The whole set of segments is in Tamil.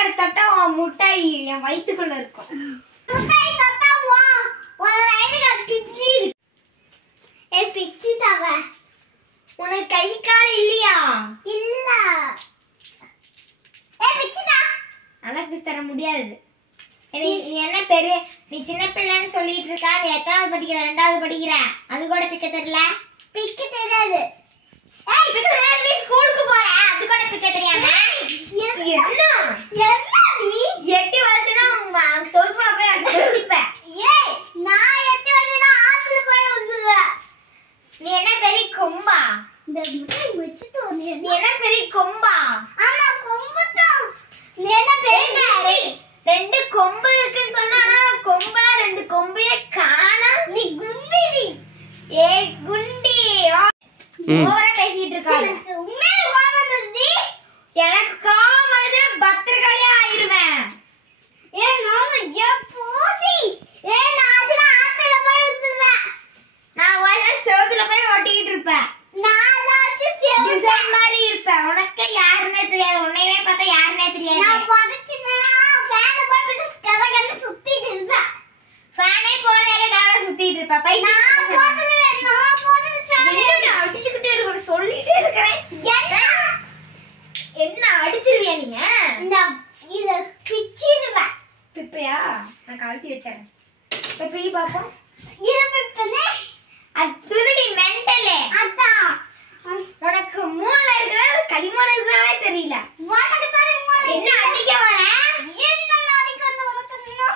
கடை தொட்டா முட்டாய் என் வயித்துக்குள்ள இருக்கும். முட்டாய் தொட்டா ஒரு லைனுக்கு பிச்சி ஏ பிச்சி தவ. உனக்கு கை கால் இல்லையா? இல்ல. ஏ பிச்சிடா. அத பிச்சு தர முடியாது. நீ என்ன பெரிய நீ சின்ன பிள்ளைன்னு சொல்லிட்டு இருக்கா. நீ எத்தனாவது படிக்கிற? 2வது படிக்கிற. அது கூட பிக்க தெரியல? பிக்க தெரியாது. ஏய் பிக்க தெரியாது. நீ ஸ்கூலுக்கு போற. அது கூட பிக்க தெரியாம? என்ன நீ எட்டி வச்சனா சோஸ் போட போய் அடிப்ப. ஏய் நான் எட்டி வச்சனா ஆத்துல போய் விழுந்துடுவேன். நீ என்ன பெரிய கொம்பா? இந்த முட்டாய் வச்சு தோணி. நீ என்ன பெரிய கொம்பா? ஆமா கொம்பு தான். நீ என்ன பெரிய 2 கொம்பு இருக்குன்னு சொன்னானா கொம்புல 2 கொம்பையே காணோம். நீ குண்டிடி. ஏய் குண்டி ஓவரா பேசிட்டு இருக்காத. உண்மையிலே கோவம் வந்துருச்சு. எனக்கு கோவம் வந்துற பத்திரகாளியா ஆயிருவேன். ஏ நாம எப்போதி ஏ நாச்சுனா ஆத்துல போய் விழுந்துடுவேன். நான் ஒரு சோதுல போய் ஒட்டிக்கிட்டு இருப்பேன். நானாச்சு டிசைன் மாதிரி இருப்பேன். உனக்கு யாருன்னே தெரியாது. உன்னையவே பார்த்தா யாருன்னே தெரியாது. நான் பதச்சினா ஃபேன் போட்டு கலகன்னு சுத்திட்டு இருப்பேன். ஃபேனே போடல கார சுத்திட்டு இருப்பேன். பை நான் போடுறது என்ன அடிச்சுக்கிட்டே இருக்க சொல்லிட்டே இருக்கறேன். என்ன அடிச்சிருவியா நீ? இந்த இத பிச்சிடுவேன். பிப்பையா? நான் கழட்டி வச்சேன். பிப்பி பாப்போம். இத பிப்பனே அது துருடி மெண்டலே. அதான் உனக்கு மூளை இருக்குதா கைமண் இருக்குதானே தெரியல. உனக்கு தான மூளை. என்ன அடிக்க வர? என்ன அடிக்க வந்து உனக்கு என்ன?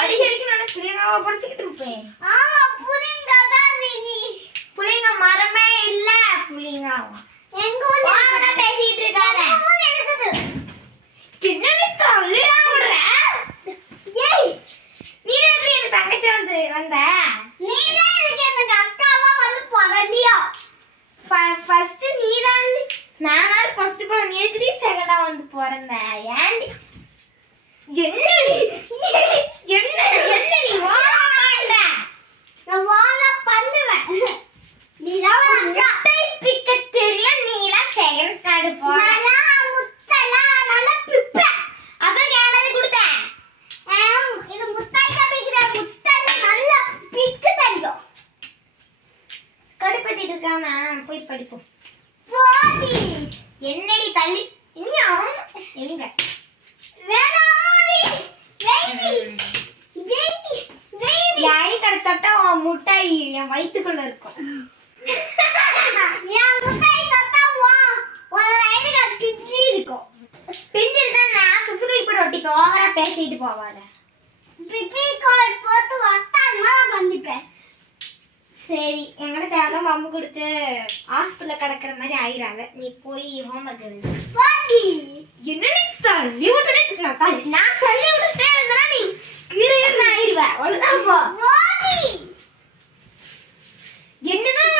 அடிக்கடிக்கு நான் புளியங்காவை படிச்சுக்கிட்டு இருப்பேன். ஆமா புளிங்க தான் நீ. புளியங்க மரமே இல்ல. புளியங்காவா? எங்க ஊர்ல வாங்கடா பேசிட்டு இருக்காத. இருக்குது. என்ன நீ தள்ளிடா விடுற? ஏய் நீ எப்படி என் தங்கச்சி வந்த? நீதான் எனக்கு எனக்கு அக்காவா வந்து பொறந்தியா. ஃபர்ஸ்ட் நீ தான். நானாவது ஃபர்ஸ்ட் போற. நீ எதுக்கு செகண்டா வந்து பிறந்த? ஏண்டி என்ன நீ வாடா பண்ற? நான் வானா பண்ணுவேன். நீலாம் முட்டை பிக்க தெரியும். நீலாம் செகண்ட் ஸ்டாண்டர்ட் போற. நான் முட்டலா நல்ல பிப்ப. அப்ப கேனது கொடுத்தேன். இது முட்டாய் கப்பிக்கிற முட்டல நல்ல பிக்கு தெரியும். கடுப்பத்திட்டு இருக்காம போய் படிப்போம். போடி என்னடி தள்ளி இனியா எங்க வேணாடி வெயிடி வெயிடி வெயிடி. யாரை கடத்தட்டா முட்டாய் என் வயித்துக்குள்ள இருக்கும். என் முட்டாய் தட்டா ஒரு லைனுக்கு பிச்சி இருக்கும். பிஞ்சிருந்தா நான் சுசுக்கு இப்படி ஒட்டிப்ப. ஓவரா பேசிட்டு போவாத. பிப்பி கால் போட்டு வட்டானா பண்ணிப்பேன். சரி எங்கட தேவை மம்மு கொடுத்து ஹாஸ்பிட்டல்ல கிடக்குற மாதிரி ஆயிராத. நீ போய் ஹோம்வொர்க் எழுது. போடி என்ன நீ தள்ளி விட்டுட்டே இருக்க? நான் தள்ளி விட்டுட்டே இருந்தா நீ கிருன்னு ஆயிடுவ. அவ்வளவுதான் போ. போடி என்னதான்